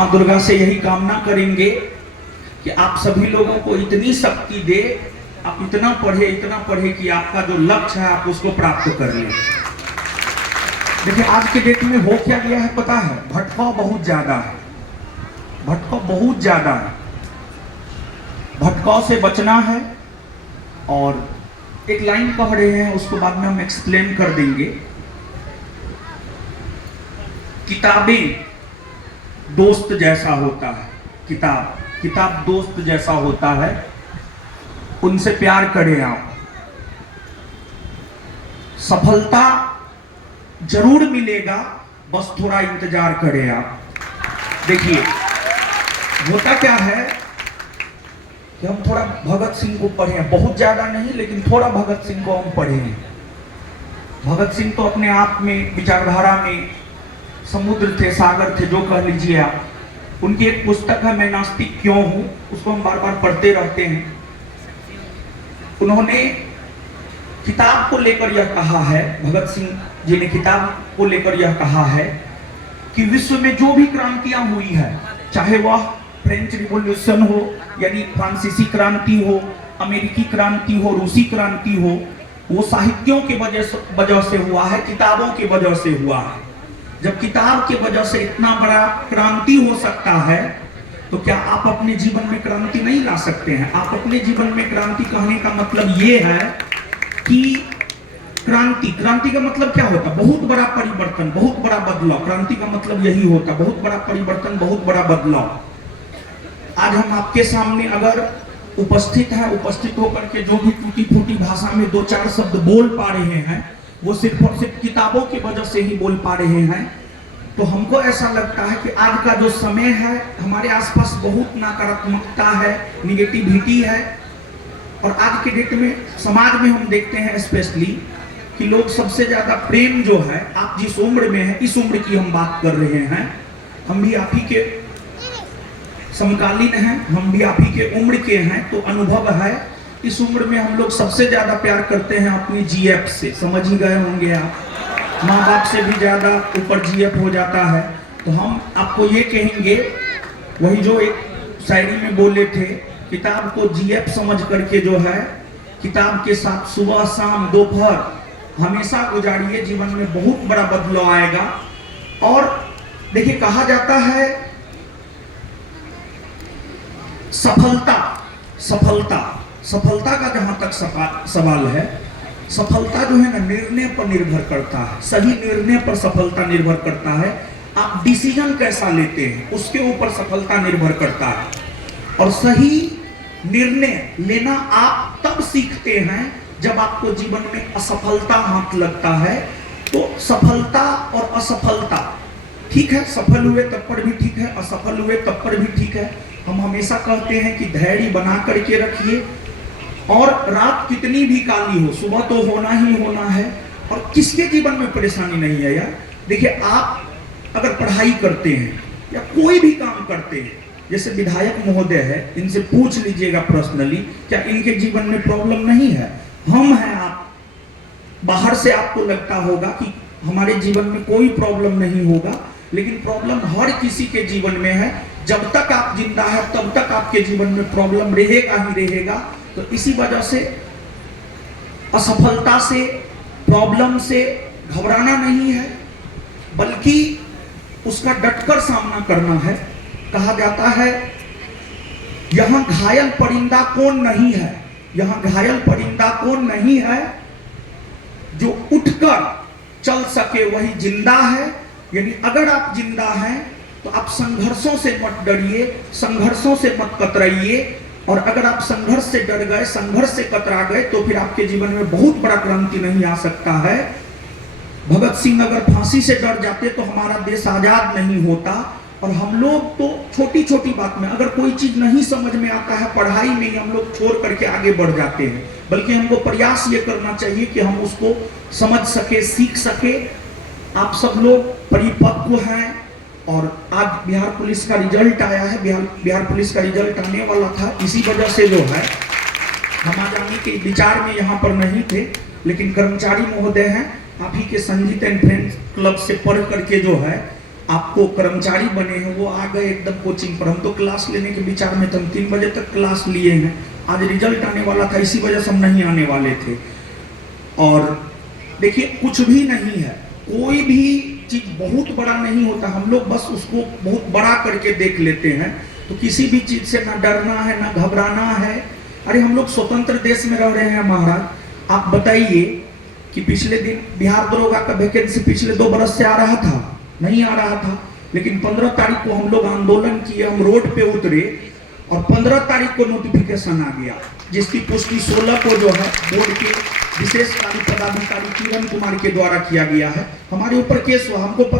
माँ दुर्गा से यही कामना करेंगे कि आप सभी लोगों को इतनी शक्ति दे, आप इतना पढ़े कि आपका जो लक्ष्य है आप उसको प्राप्त कर लें। देखिए आज के डेट में हो क्या गया है पता है, भटकाव बहुत ज्यादा है, भटकाव बहुत ज्यादा है। भटकाव से बचना है। और एक लाइन पढ़ रहे हैं, उसको बाद में हम एक्सप्लेन कर देंगे। किताबें दोस्त जैसा होता है, किताब दोस्त जैसा होता है, उनसे प्यार करें आप। सफलता जरूर मिलेगा, बस थोड़ा इंतजार करें आप। देखिए होता क्या है कि हम थोड़ा भगत सिंह को पढ़े हैं, बहुत ज्यादा नहीं लेकिन थोड़ा भगत सिंह को हम पढ़े हैं। भगत सिंह तो अपने आप में विचारधारा में समुद्र थे, सागर थे, जो कह लीजिए आप। उनकी एक पुस्तक है मैं नास्तिक क्यों हूं, उसको हम बार बार पढ़ते रहते हैं। उन्होंने किताब को लेकर यह कहा है, भगत सिंह जी ने किताब को लेकर यह कहा है कि विश्व में जो भी क्रांतियां हुई है, चाहे वह फ्रेंच रिवॉल्यूशन हो यानी फ्रांसीसी क्रांति हो, अमेरिकी क्रांति हो, रूसी क्रांति हो, वो साहित्यों के वजह से हुआ है, किताबों की वजह से हुआ है। जब किताब की वजह से इतना बड़ा क्रांति हो सकता है, तो क्या आप अपने जीवन में क्रांति नहीं ला सकते हैं? आप अपने जीवन में क्रांति कहने का मतलब ये है कि क्रांति का मतलब क्या होता है? बहुत बड़ा परिवर्तन, बहुत बड़ा बदलाव। क्रांति का मतलब यही होता, बहुत बड़ा परिवर्तन, बहुत बड़ा बदलाव। आज हम आपके सामने अगर उपस्थित है, उपस्थित होकर के जो भी टूटी फूटी भाषा में दो चार शब्द बोल पा रहे हैं, वो सिर्फ और सिर्फ किताबों की वजह से ही बोल पा रहे हैं। तो हमको ऐसा लगता है कि आज का जो समय है, हमारे आसपास बहुत नकारात्मकता है, निगेटिविटी है। और आज के डेट में समाज में हम देखते हैं स्पेशली कि लोग सबसे ज्यादा प्रेम जो है, आप जिस उम्र में है, इस उम्र की हम बात कर रहे हैं, हम भी आप ही के समकालीन हैं, हम भी आप ही के उम्र के हैं, तो अनुभव है। इस उम्र में हम लोग सबसे ज्यादा प्यार करते हैं अपनी जीएफ से, समझ ही गए होंगे आप। माँ बाप से भी ज्यादा ऊपर जीएफ हो जाता है। तो हम आपको ये कहेंगे, वही जो एक शायरी में बोले थे, किताब को जीएफ समझ करके जो है, किताब के साथ सुबह शाम दोपहर हमेशा गुजारिए, जीवन में बहुत बड़ा बदलाव आएगा। और देखिए कहा जाता है सफलता का जहां तक सवाल है, सफलता जो है ना निर्णय पर निर्भर करता है, सही निर्णय पर सफलता निर्भर करता है। आप डिसीजन कैसा लेते हैं उसके ऊपर सफलता निर्भर करता है। और सही निर्णय लेना आप तब सीखते हैं जब आपको जीवन में असफलता हाथ लगता है। तो सफलता और असफलता ठीक है, सफल हुए तब पर भी ठीक है, असफल हुए तब पर भी ठीक है। हम हमेशा कहते हैं कि धैर्य बना करके रखिए, और रात कितनी भी काली हो, सुबह तो होना ही होना है। और किसके जीवन में परेशानी नहीं है यार? देखिए आप अगर पढ़ाई करते हैं या कोई भी काम करते हैं, जैसे विधायक महोदय है, इनसे पूछ लीजिएगा पर्सनली, क्या इनके जीवन में प्रॉब्लम नहीं है? हम हैं, आप बाहर से आपको लगता होगा कि हमारे जीवन में कोई प्रॉब्लम नहीं होगा, लेकिन प्रॉब्लम हर किसी के जीवन में है। जब तक आप जिंदा है तब तक आपके जीवन में प्रॉब्लम रहेगा ही रहेगा। तो इसी वजह से असफलता से, प्रॉब्लम से घबराना नहीं है, बल्कि उसका डटकर सामना करना है। कहा जाता है यहां घायल परिंदा कौन नहीं है, यहां घायल परिंदा कौन नहीं है, जो उठकर चल सके वही जिंदा है। यानी अगर आप जिंदा हैं तो आप संघर्षों से मत डरिए, संघर्षों से मत कतराइए। और अगर आप संघर्ष से डर गए, संघर्ष से कतरा गए, तो फिर आपके जीवन में बहुत बड़ा क्रांति नहीं आ सकता है। भगत सिंह अगर फांसी से डर जाते तो हमारा देश आजाद नहीं होता। और हम लोग तो छोटी छोटी बात में, अगर कोई चीज नहीं समझ में आता है, पढ़ाई में ही हम लोग छोड़ करके आगे बढ़ जाते हैं। बल्कि हमको प्रयास ये करना चाहिए कि हम उसको समझ सके, सीख सके। आप सब लोग परिपक्व हैं। और आज बिहार पुलिस का रिजल्ट आया है, बिहार पुलिस का रिजल्ट आने वाला था। इसी वजह से जो है हम आज आने के विचार में यहाँ पर नहीं थे, लेकिन कर्मचारी महोदय हैं, आप ही के संगीत एंड फ्रेंड्स क्लब से पढ़ करके जो है आपको कर्मचारी बने हैं वो आ गए एकदम कोचिंग पर। हम तो क्लास लेने के विचार में थे, हम 3 बजे तक क्लास लिए हैं। आज रिजल्ट आने वाला था, इसी वजह से हम नहीं आने वाले थे। और देखिए कुछ भी नहीं है, कोई भी चीज बहुत बड़ा नहीं होता, हम लोग बस उसको बहुत बड़ा करके देख लेते हैं। तो किसी भी चीज से ना डरना है ना घबराना है। अरे हम लोग स्वतंत्र देश में रह रहे हैं महाराज। आप बताइए कि पिछले दिन बिहार दरोगा का वैकेंसी पिछले 2 बरस से आ रहा था? नहीं आ रहा था। लेकिन 15 तारीख को हम लोग आंदोलन किए, हम रोड पे उतरे और 15 तारीख को नोटिफिकेशन आ गया, जिसकी पुष्टि 16 को जो है बोर्ड के विशेष पदाधिकारी किरण कुमार के द्वारा किया गया है। हमारे ऊपर केस हुआ, हमको